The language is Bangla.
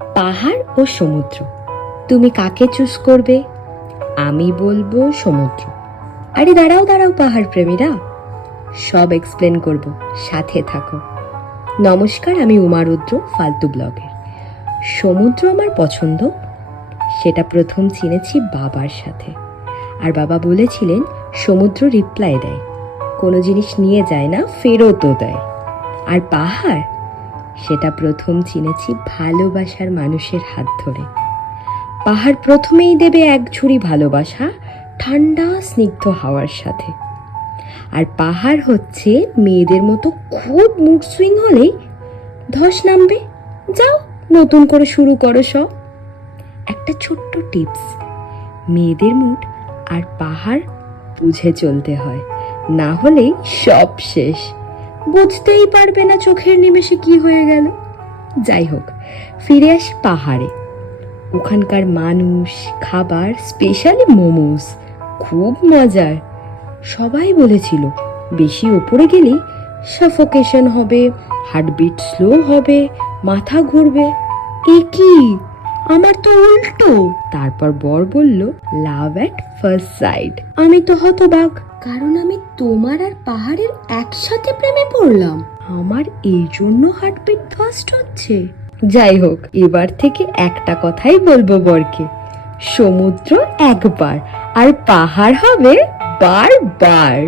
পাহাড় ও সমুদ্র, তুমি কাকে চুজ করবে? আমি বলবো সমুদ্র। আরে দাঁড়াও দাঁড়াও পাহাড় প্রেমীরা, সব এক্সপ্লেন করব, সাথে থাকো। নমস্কার, আমি উমা রুদ্র, ফালতু ব্লগের। সমুদ্র আমার পছন্দ, সেটা প্রথম চিনেছি বাবার সাথে। আর বাবা বলেছিলেন সমুদ্র রিপ্লাই দেয়, কোনো জিনিস নিয়ে যায় না, ফেরতও দেয়। আর পাহাড়, সেটা প্রথম চিনেছি ভালোবাসার মানুষের হাত ধরে। পাহাড় প্রথমেই দেবে এক ঝুড়ি ভালোবাসা, ঠান্ডা স্নিগ্ধ হাওয়ার সাথে। আর পাহাড় হচ্ছে মেয়েদের মতো, খুব মুড সুইং হলেই ধস নামবে, যাও নতুন করে শুরু করো সব। একটা ছোট্ট টিপস, মেয়েদের মুড আর পাহাড় বুঝে চলতে হয়, না হলেই সব শেষ, বুঝতেই পারবে না চোখের নিমেষে কি হয়ে গেল। যাই হোক, ফিরে আসি পাহাড়ে। ওখানকার মানুষ, খাবার, স্পেশালি মোমোস খুব মজার। সবাই বলেছিল বেশি উপরে গেলেই সাফোকেশন হবে, হার্টবিট স্লো হবে, মাথা ঘুরবে। এ কি, আমার তো উল্টো। তারপর বর বলল লাভ এট ফার্স্ট সাইট। আমি তো হতবাক, কারণ আমি তোমার আর পাহাড়ের একসাথে প্রেমে পড়লাম। আমার এই জন্য হার্টবিট ফাস্ট হচ্ছে। যাই হোক, এবার থেকে একটা কথাই বলবো বরকে, সমুদ্র একবার আর পাহাড় হবে বারবার।